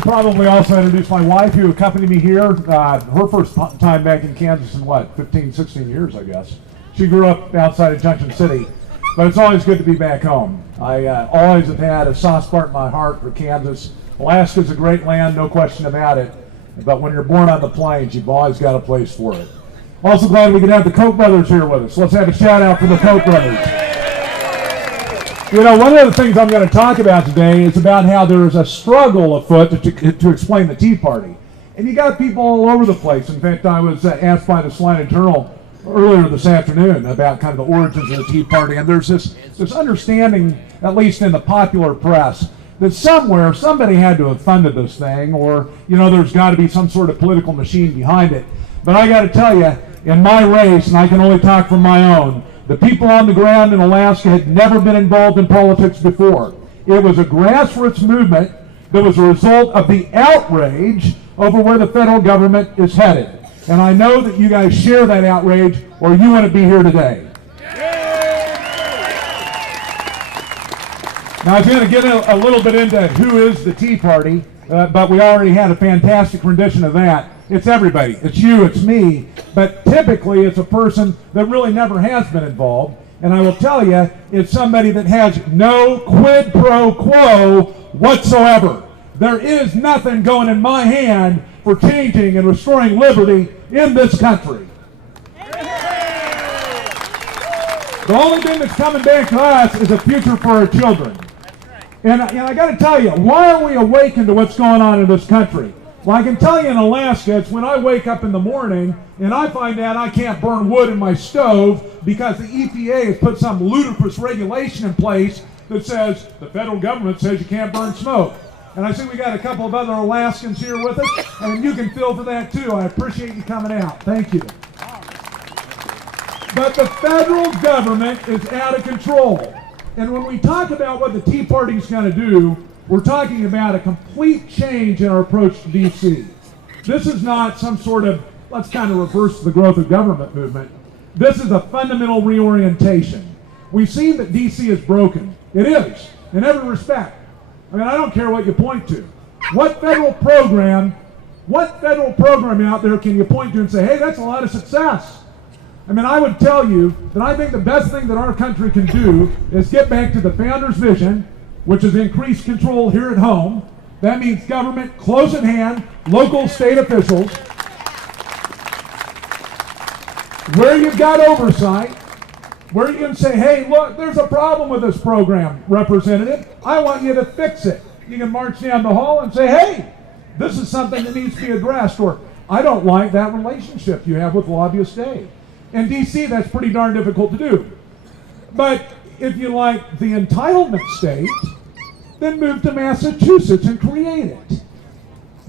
should probably also introduce my wife who accompanied me here. Her first time back in Kansas in what, 15, 16 years, I guess. She grew up outside of Junction City, but it's always good to be back home. I always have had a soft spot in my heart for Kansas. Alaska's a great land, no question about it. But when you're born on the plains, you've always got a place for it. Also glad we can have the Koch brothers here with us. Let's have a shout out for the Koch brothers. You know, one of the things I'm going to talk about today is about how there is a struggle afoot to explain the Tea Party. And you got people all over the place. In fact, I was asked by the Salina Journal earlier this afternoon about kind of the origins of the Tea Party. And there's this understanding, at least in the popular press, that somewhere somebody had to have funded this thing, or, you know, there's got to be some sort of political machine behind it. But I got to tell you, in my race, and I can only talk from my own, the people on the ground in Alaska had never been involved in politics before. It was a grassroots movement that was a result of the outrage over where the federal government is headed. And I know that you guys share that outrage, or you wouldn't be here today. Now, I was going to get a little bit into who is the Tea Party, but we already had a fantastic rendition of that. It's everybody. It's you, it's me. But typically, it's a person that really never has been involved. And I will tell you, it's somebody that has no quid pro quo whatsoever. There is nothing going in my hand for changing and restoring liberty in this country. The only thing that's coming back to us is a future for our children. And I got to tell you, why are we awakened to what's going on in this country? Well, I can tell you in Alaska, it's when I wake up in the morning and I find out I can't burn wood in my stove because the EPA has put some ludicrous regulation in place that says the federal government says you can't burn smoke. And I see we got a couple of other Alaskans here with us, and you can feel for that too. I appreciate you coming out. Thank you. But the federal government is out of control. And when we talk about what the Tea Party is going to do, we're talking about a complete change in our approach to D.C. This is not some sort of, let's kind of reverse the growth of government movement. This is a fundamental reorientation. We've seen that D.C. is broken. It is, in every respect. I mean, I don't care what you point to. What federal program out there can you point to and say, hey, that's a lot of success? I mean, I would tell you that I think the best thing that our country can do is get back to the founders' vision, which is increased control here at home. That means government close at hand, local, state officials, where you've got oversight, where you can say, hey, look, there's a problem with this program, Representative. I want you to fix it. You can march down the hall and say, hey, this is something that needs to be addressed, or I don't like that relationship you have with Lobbyist A. In D.C., that's pretty darn difficult to do. But if you like the entitlement state, then move to Massachusetts and create it.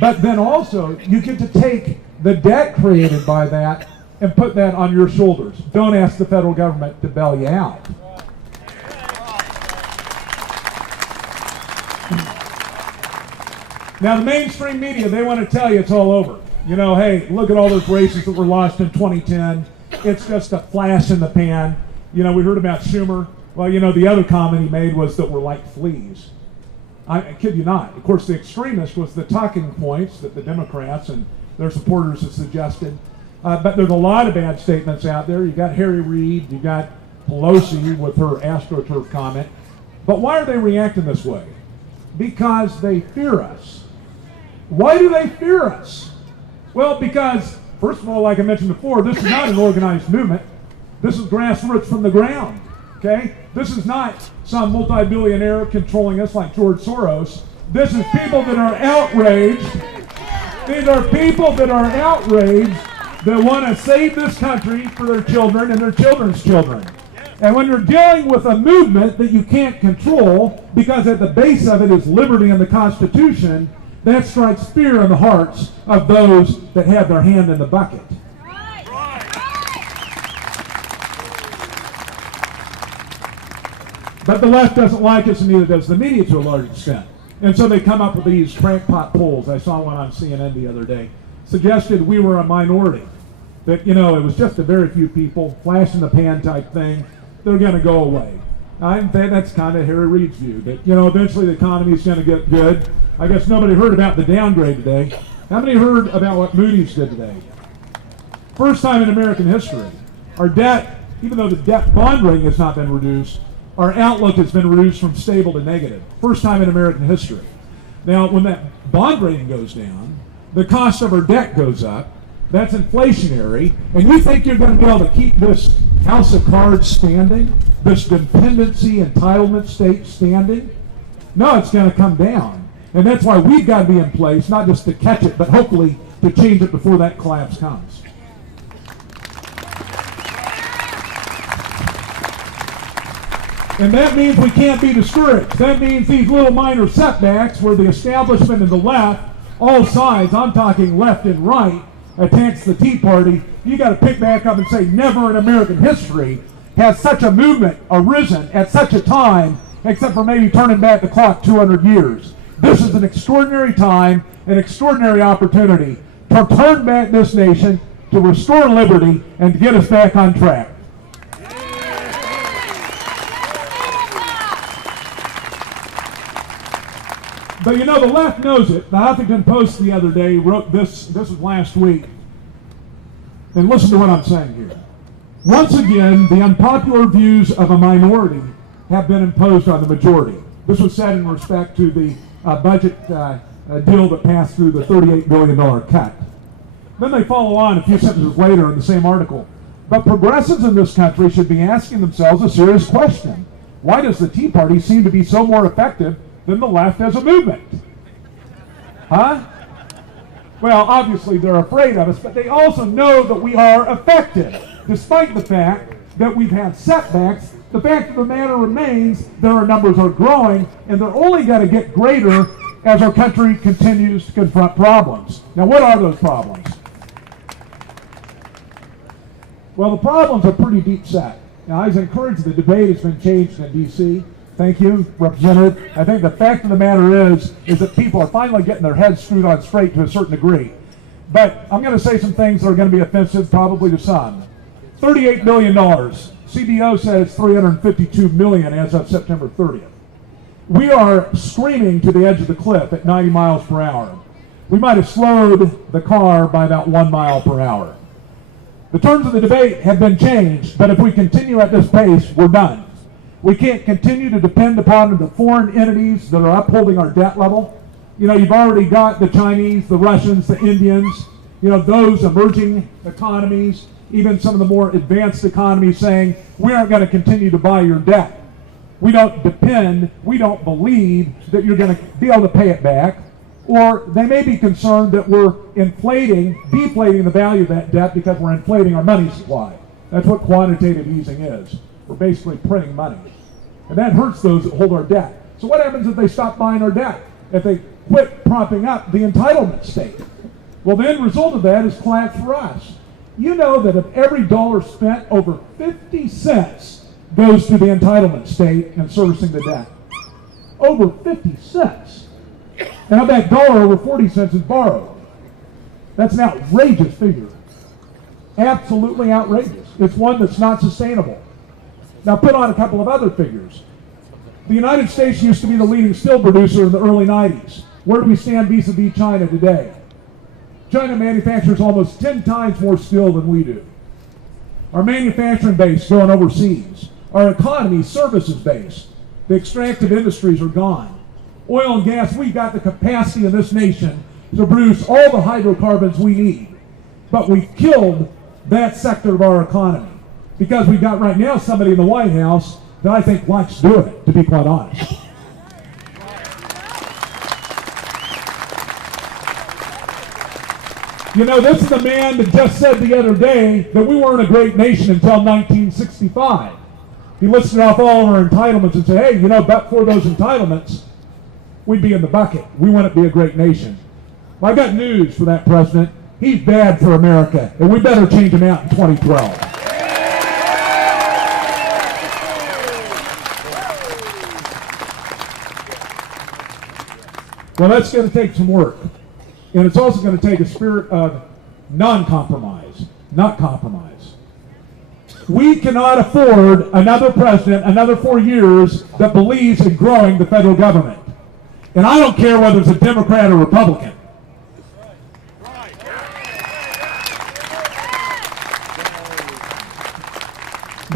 But then also, you get to take the debt created by that and put that on your shoulders. Don't ask the federal government to bail you out. Now, the mainstream media, they want to tell you it's all over. You know, hey, look at all those races that were lost in 2010. It's just a flash in the pan. You know, we heard about Schumer. Well, you know, the other comment he made was that we're like fleas. I kid you not. Of course, the extremist was the talking points that the Democrats and their supporters have suggested. But there's a lot of bad statements out there. You got Harry Reid, you got Pelosi with her AstroTurf comment. But why are they reacting this way? Because they fear us. Why do they fear us? Well, because, first of all, like I mentioned before, this is not an organized movement. This is grassroots from the ground, okay? This is not some multi-billionaire controlling us like George Soros. This is people that are outraged. These are people that are outraged that want to save this country for their children and their children's children. And when you're dealing with a movement that you can't control, because at the base of it is liberty and the Constitution, that strikes fear in the hearts of those that have their hand in the bucket. But the left doesn't like us, and neither does the media to a large extent. And so they come up with these crackpot polls. I saw one on CNN the other day. Suggested we were a minority. That, you know, it was just a very few people, flash in the pan type thing. They're going to go away. I think that's kind of Harry Reid's view. That, you know, eventually the economy is going to get good. I guess nobody heard about the downgrade today. How many heard about what Moody's did today? First time in American history. Our debt, even though the debt bond rating has not been reduced, our outlook has been reduced from stable to negative. First time in American history. Now, when that bond rating goes down, the cost of our debt goes up. That's inflationary. And you think you're going to be able to keep this house of cards standing? This dependency entitlement state standing? No, it's going to come down. And that's why we've got to be in place, not just to catch it, but hopefully to change it before that collapse comes. And that means we can't be discouraged. That means these little minor setbacks where the establishment and the left, all sides, I'm talking left and right, attacks the Tea Party, you got to pick back up and say, never in American history has such a movement arisen at such a time, except for maybe turning back the clock 200 years. This is an extraordinary time, an extraordinary opportunity to turn back this nation, to restore liberty, and to get us back on track. But you know, the left knows it. The Huffington Post the other day wrote this was last week. And listen to what I'm saying here. Once again, the unpopular views of a minority have been imposed on the majority. This was said in respect to the budget deal that passed through the $38 billion cut. Then they follow on a few sentences later in the same article. But progressives in this country should be asking themselves a serious question. Why does the Tea Party seem to be so more effective than the left as a movement? Huh? Well, obviously they're afraid of us, but they also know that we are effective. Despite the fact that we've had setbacks, the fact of the matter remains that our numbers are growing, and they're only going to get greater as our country continues to confront problems. Now, what are those problems? Well, the problems are pretty deep set. Now, I was encouraged the debate has been changed in D.C. Thank you, Representative. I think the fact of the matter is that people are finally getting their heads screwed on straight to a certain degree. But I'm going to say some things that are going to be offensive probably to some. $38 billion. CBO says $352 million as of September 30th. We are screaming to the edge of the cliff at 90 miles per hour. We might have slowed the car by about 1 mile per hour. The terms of the debate have been changed, but if we continue at this pace, we're done. We can't continue to depend upon the foreign entities that are upholding our debt level. You know, you've already got the Chinese, the Russians, the Indians, you know, those emerging economies, even some of the more advanced economies saying, we aren't going to continue to buy your debt. We don't depend, we don't believe that you're going to be able to pay it back. Or they may be concerned that we're deflating the value of that debt because we're inflating our money supply. That's what quantitative easing is. We're basically printing money. And that hurts those that hold our debt. So what happens if they stop buying our debt? If they quit propping up the entitlement state? Well, the end result of that is collapse for us. You know that of every dollar spent, over 50 cents goes to the entitlement state and servicing the debt. Over 50 cents. Now that dollar, over 40 cents is borrowed. That's an outrageous figure. Absolutely outrageous. It's one that's not sustainable. Now put on a couple of other figures. The United States used to be the leading steel producer in the early 90s. Where do we stand vis-a-vis China today? China manufactures almost 10 times more steel than we do. Our manufacturing base going overseas. Our economy, services base. The extractive industries are gone. Oil and gas, we've got the capacity in this nation to produce all the hydrocarbons we need. But we've killed that sector of our economy. Because we've got right now somebody in the White House that I think likes doing it, to be quite honest. You know, this is the man that just said the other day that we weren't a great nation until 1965. He listed off all of our entitlements and said, hey, you know, but for those entitlements, we'd be in the bucket. We wouldn't be a great nation. Well, I've got news for that president. He's bad for America, and we better change him out in 2012. Well, that's going to take some work. And it's also going to take a spirit of non-compromise, not compromise. We cannot afford another president, another 4 years, that believes in growing the federal government. And I don't care whether it's a Democrat or Republican.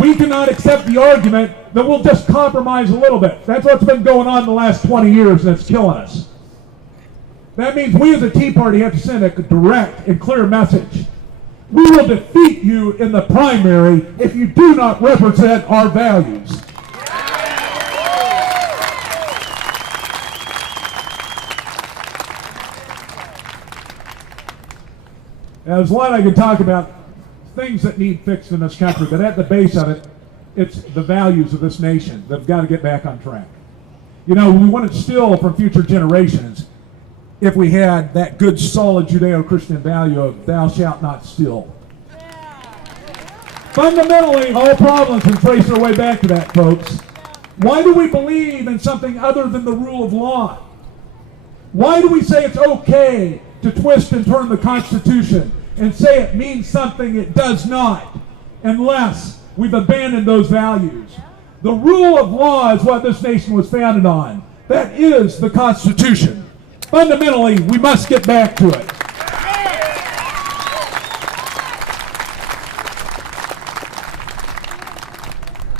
We cannot accept the argument that we'll just compromise a little bit. That's what's been going on in the last 20 years, and it's killing us. That means we as a Tea Party have to send a direct and clear message. We will defeat you in the primary if you do not represent our values. Now, there's a lot I can talk about things that need fixed in this country, but at the base of it, it's the values of this nation that have got to get back on track. You know, we want it still from future generations if we had that good, solid Judeo-Christian value of thou shalt not steal. Fundamentally, all problems can trace their way back to that, folks. Why do we believe in something other than the rule of law? Why do we say it's okay to twist and turn the Constitution and say it means something it does not, unless we've abandoned those values? The rule of law is what this nation was founded on. That is the Constitution. Fundamentally, we must get back to it.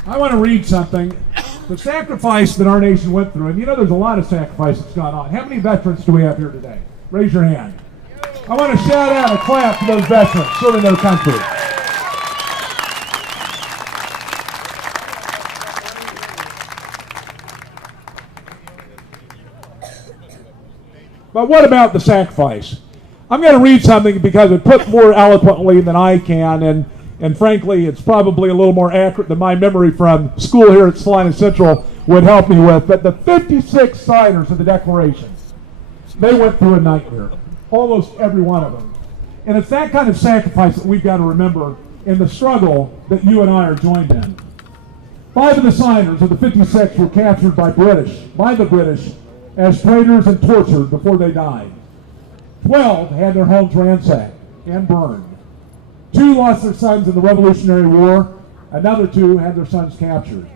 I want to read something. The sacrifice that our nation went through, and you know there's a lot of sacrifice that's gone on. How many veterans do we have here today? Raise your hand. I want to shout out a clap to those veterans serving their country. But what about the sacrifice? I'm going to read something because it put more eloquently than I can, and frankly, it's probably a little more accurate than my memory from school here at Salina Central would help me with. But the 56 signers of the Declaration, they went through a nightmare. Almost every one of them. And it's that kind of sacrifice that we've got to remember in the struggle that you and I are joined in. 5 of the signers of the 56 were captured by the British, as traitors and tortured before they died. 12 had their homes ransacked and burned. 2 lost their sons in the Revolutionary War. Another 2 had their sons captured.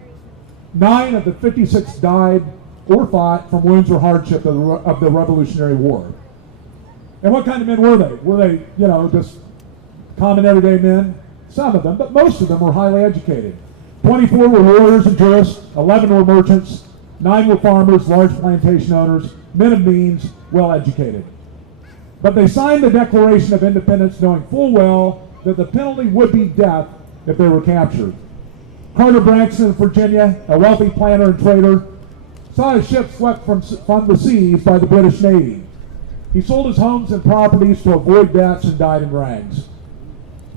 9 of the 56 died or fought from wounds or hardship of the Revolutionary War. And what kind of men were they? Were they, you know, just common everyday men? Some of them, but most of them were highly educated. 24 were lawyers and jurists, 11 were merchants, 9 were farmers, large plantation owners, men of means, well educated. But they signed the Declaration of Independence knowing full well that the penalty would be death if they were captured. Carter Braxton of Virginia, a wealthy planter and trader, saw his ship swept from the seas by the British Navy. He sold his homes and properties to avoid debts and died in rags.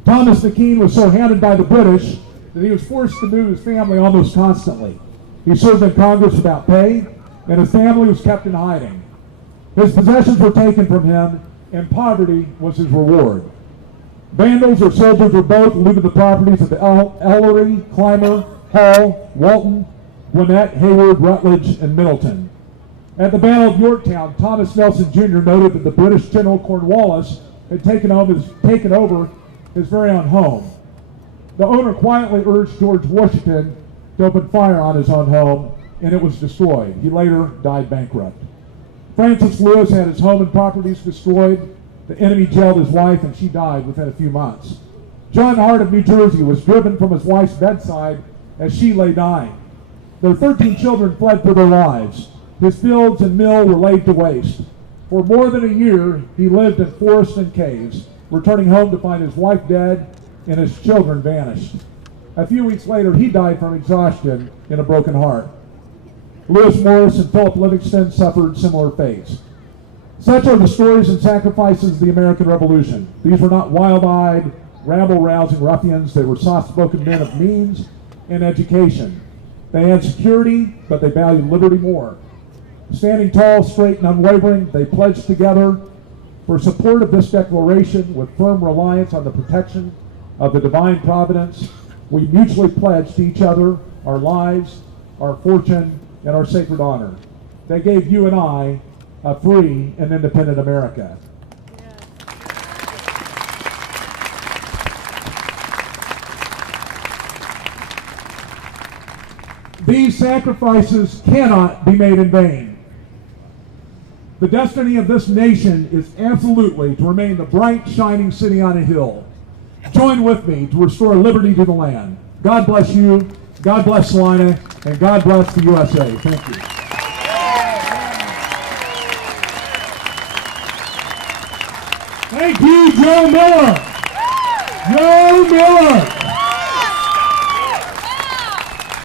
Thomas McKean was so hounded by the British that he was forced to move his family almost constantly. He served in Congress without pay, and his family was kept in hiding. His possessions were taken from him, and poverty was his reward. Vandals or soldiers or both looted the properties of the Ellery, Clymer, Hall, Walton, Gwinnett, Hayward, Rutledge, and Middleton. At the Battle of Yorktown, Thomas Nelson Jr. noted that the British General Cornwallis had taken over his very own home. The owner quietly urged George Washington to open fire on his own home, and it was destroyed. He later died bankrupt. Francis Lewis had his home and properties destroyed. The enemy jailed his wife, and she died within a few months. John Hart of New Jersey was driven from his wife's bedside as she lay dying. Their 13 children fled for their lives. His fields and mill were laid to waste. For more than a year, he lived in forests and caves, returning home to find his wife dead and his children vanished. A few weeks later, he died from exhaustion and a broken heart. Lewis Morris and Philip Livingston suffered similar fates. Such are the stories and sacrifices of the American Revolution. These were not wild-eyed, rabble-rousing ruffians. They were soft-spoken men of means and education. They had security, but they valued liberty more. Standing tall, straight, and unwavering, they pledged together for support of this declaration with firm reliance on the protection of the divine providence. We mutually pledged to each other our lives, our fortune, and our sacred honor. They gave you and I a free and independent America. These sacrifices cannot be made in vain. The destiny of this nation is absolutely to remain the bright, shining city on a hill. Join with me to restore liberty to the land. God bless you, God bless Salina, and God bless the USA. Thank you. Thank you, Joe Miller. Joe Miller.